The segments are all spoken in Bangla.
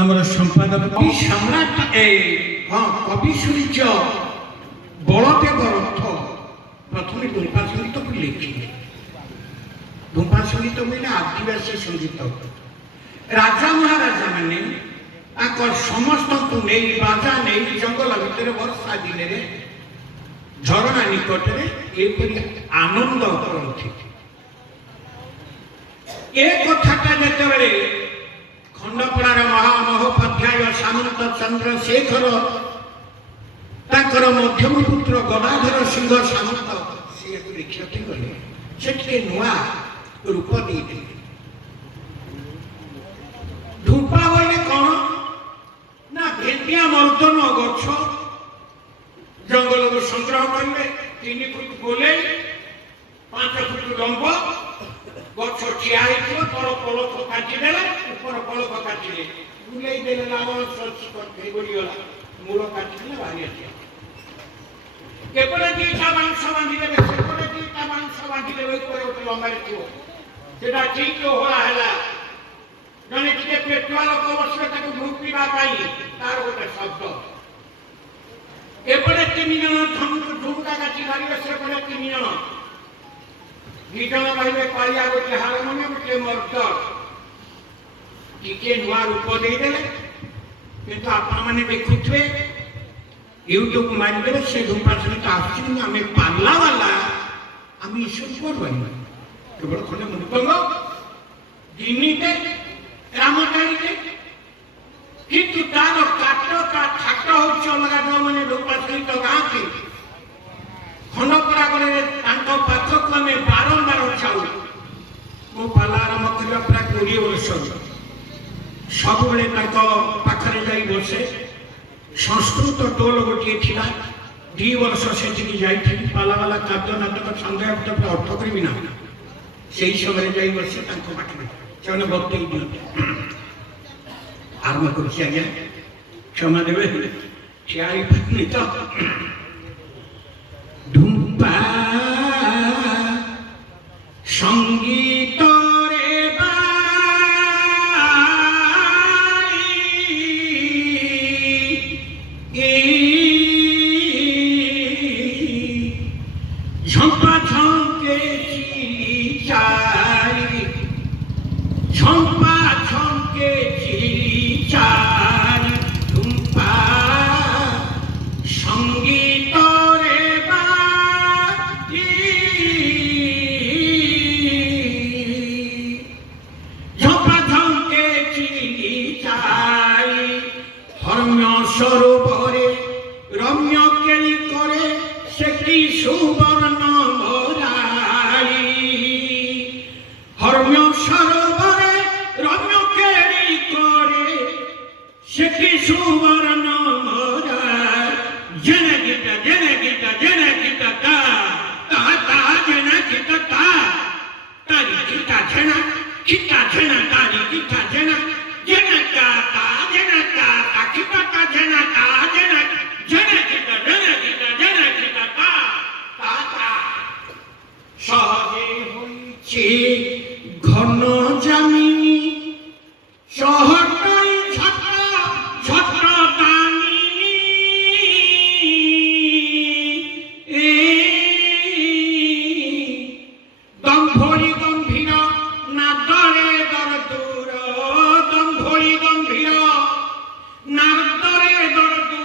আমার সম্পাদক কবি সম্রাট কবি সূর্য বলদেব রথ প্রথমে গুম্ফা সঙ্গীতକୁ লেখিলে। গুম্ফা সঙ্গীত বলে আদিবাসী সঙ্গীত। রাজা মহারাজা মানে তাଙ୍କର ସମସ୍ତଙ୍କୁ ନେଇ ବାଜା ନେଇ ଜଙ୍ଗଲ ଭିତରେ ବର୍ଷା ଦିନରେ ଝରଣା ନିକଟରେ ଏପରି ଆନନ୍ଦ କରନ୍ତି। ଏ କଥାଟା ଯେତେବେଳେ ଖଣ୍ଡପଡ଼ାର ମହାମହୋପାଧ୍ୟାୟ ସାମନ୍ତ ଚନ୍ଦ୍ରଶେଖର ତାଙ୍କର ମଧ୍ୟମ ପୁତ୍ର ଗଦାଧର ସିଂହ ସାମନ୍ତ ସିଏକୁ ଦେଖିବାକୁ ଗଲେ, ସେ ଟିକେ ନୂଆ ରୂପ ଦେଇଥିଲେ। ଧୂପା ବୋଇଲେ କଣ ନା ଭେଣ୍ଡିଆ ମର୍ଦ୍ଦନ ଗଛ ଜଙ୍ଗଲରୁ ସଂଗ୍ରହ କରିବେ, 3 ଫୁଟ ଗୋଲେଇ 5 ଫୁଟ ଲମ୍ବ ଗଛ ଠିଆ ହେଇଥିବ, ତଳ ପଲକ କାଟିଦେଲେ ଉପର ପଲକ କାଟିଲେ ବୁଲେଇ ଦେଲେ ଲାଭ ଗଡ଼ିଗଲା, ମୂଳ କାଟିଦେଲେ ବାହାରି ଆସିବ। ଏପଟେ ଦିଟା ବାଉଁଶ ବାନ୍ଧିଦେବେ, ସେପଟେ ଦିଟା ବାଉଁଶ ବାନ୍ଧିଦେବେ, ଉପରେ ଗୋଟେ ଲମ୍ବାରେ ଥିବ। ସେଟା ଠିକ ହୋଳା ହେଲା। ଜଣେ ଟିକେ ପେଟୁଆ ଲୋକ ବସିବେ ତାକୁ ଢୁକିବା ପାଇଁ, ତାର ଗୋଟେ ଶବ୍ଦ। ଏପଟେ 3 ଜଣ ଢୁଙ୍କା କାଟି ଧରିବେ, ସେପଟେ 3 ଜଣ, 2 ଜଣ ରହିବେ ପାଳିଆ, ଗୋଟେ ହାରମୋନିୟମ, ଗୋଟେ ମର୍ଦ୍ଦ। ଟିକେ ନୂଆ ରୂପ ଦେଇଦେଲେ। କିନ୍ତୁ ଆପଣମାନେ ଦେଖୁଥିବେ ୟୁଟ୍ୟୁବ ମାରିଦେବେ, ସେ ଧୂପା ସହିତ ଆସୁଛି, କିନ୍ତୁ ଆମେ ପାଲା ବାଲା ଆମେ ଏସବୁ କରିପାରିବା। କେବଳ ଖଣ୍ଡେ ମୃଦଙ୍ଗ, ଗିନିଟେ, ରାମଟାଳିଟେ, କିନ୍ତୁ ତାର କାଟ ଠାଟ ହଉଛି ଅଲଗା। ଯୋଉମାନେ ଧୂପା ସହିତ ଗାଆନ୍ତି ଖଣ୍ଡପଡ଼ା ଗଲେ ତାଙ୍କ ପାଖକୁ ଆମେ ବାରମ୍ବାର ଯାଉ। ମୁଁ ପାଲା ଆରମ୍ଭ କରିବା ପ୍ରାୟ 20 ବର୍ଷ, ସବୁବେଳେ ତାଙ୍କ ପାଖରେ ଯାଇ ବସେ। ସଂସ୍କୃତ ଟୋଲ ଗୋଟିଏ ଥିଲା, 2 ବର୍ଷ ସେଠିକି ଯାଇଥିଲି। ପାଲାବାଲା କାବ୍ୟ ନାଟକ ସନ୍ଦେହ ଅର୍ଥ କରିବି ନା, ସେଇ ସମୟରେ ଯାଇ ବସେ ତାଙ୍କ ପାଖରେ, ସେମାନେ ବତେଇ ଦିଅନ୍ତି। ଆରମ୍ଭ କରୁଛି ଆଜ୍ଞା, କ୍ଷମା ଦେବେ, ଠିଆ ହେଇପାରୁନି ତ। ଧୂପା ସଙ୍ଗୀତ ঝম্পা ঝঙ্কে চাই, ঝম্পা ঝঙ্কে চাই, ধূপা সঙ্গীত রে বাই, ঝম্পা ঝঙ্কে চাই, ধর্ম সরোবরে রম্য কেলি করে সে কি সুবর্ণ মোরাই, ধর্ম সরোবরে রম্য কেলি করে সে কি সুবর্ণ মোরাই, জেনে গীতা জেনে গীতা জেনে গীতা তা তা তা জেনে গীতা তা তারি গীতা জেনা গীতা জেনা তারি গীতা জেনা জেনে কা তা জেনে কা তা গীতা তা জেনা তা জেনে জেনে গীতা জেনে গীতা জেনে গীতা তা তা তা সহজে হইছে ঘন জামিনী, শহরটাই ছত্র ছত্র দামিনী, দম্ভরি গম্ভীর না দরে দর দূর, দম্ভরি গম্ভীর না দরে দর দূর।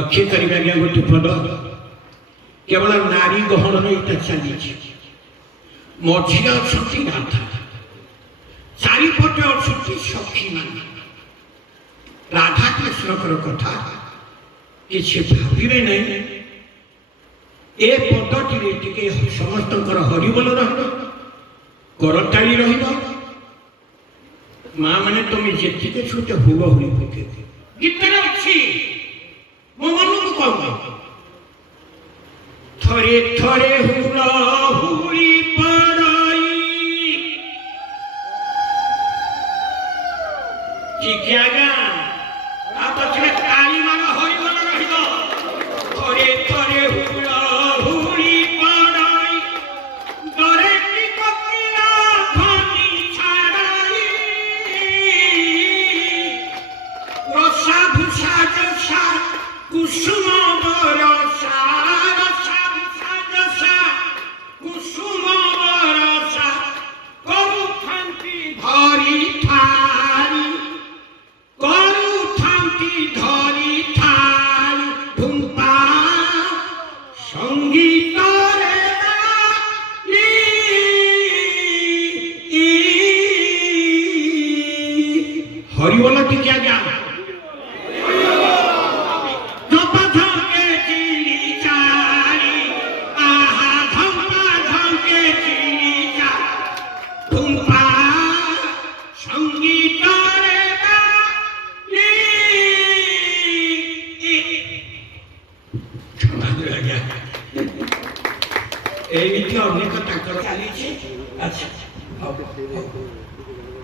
ଲକ୍ଷ୍ୟ କରିବେ ଆଜ୍ଞା ଗୋଟେ ପଦ କେବଳ ନାରୀ ଗହଣର ଏଇଟା ଚାଲିଛି ମଝିରେ ଅଛନ୍ତି ରାଧା ଚାରିପଟେ ଅଛନ୍ତି ସଖୀମାନେ ରାଧାକୃଷ୍ଣଙ୍କର କଥା କିଛି ଭାବିବେ ନାହିଁ ଏ ପଦଟିରେ ଟିକେ ସମସ୍ତଙ୍କର ହରିବୋଲ ରହିବ କରତାଳି ରହିବ ମା ମାନେ ତମେ ଯେତିକି ଛୋଟ ହୁଳ ହୁଳି ପକେଇବେ ଗୀତରେ ଅଛି ମୋ ମନକୁ କହ ଥରେ ଥରେ ହୁଳ ହୁଳି ପଡ଼ଇ ଚିକିଆ ଗାଁ ତା ପଛରେ କାଳି ମାର ହରିବୋଲ ରହିବ ଥରେ ଥରେ ହୁଳ ହୁଳି ପଡ଼ଇ ଦରେ କି କୋକିଳ ଧ୍ୱନି ଛାଡ଼ଇ ରସା ଭୂଷା ଯଶା କୁସୁମ ବରସା ରସା ଭୂଷା ଯଶା କୁସୁମ ବରସା କରୁଥାନ୍ତି ଧରି ଥାଳି କରୁଥାନ୍ତି ଧରି ଥାଳି ଧୁମ୍ପା ସଙ୍ଗୀତରେ ହରିବୋଲ ଟିକେ ଆଜ୍ଞା ଏମିତି ଅନେକ ତାଙ୍କର ଚାଲିଛି ଆଚ୍ଛା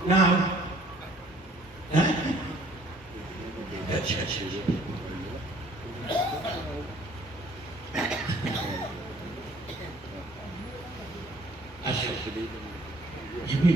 ନା ଆଚ୍ଛା ଆଚ୍ଛା ଆଚ୍ଛା ଯିବି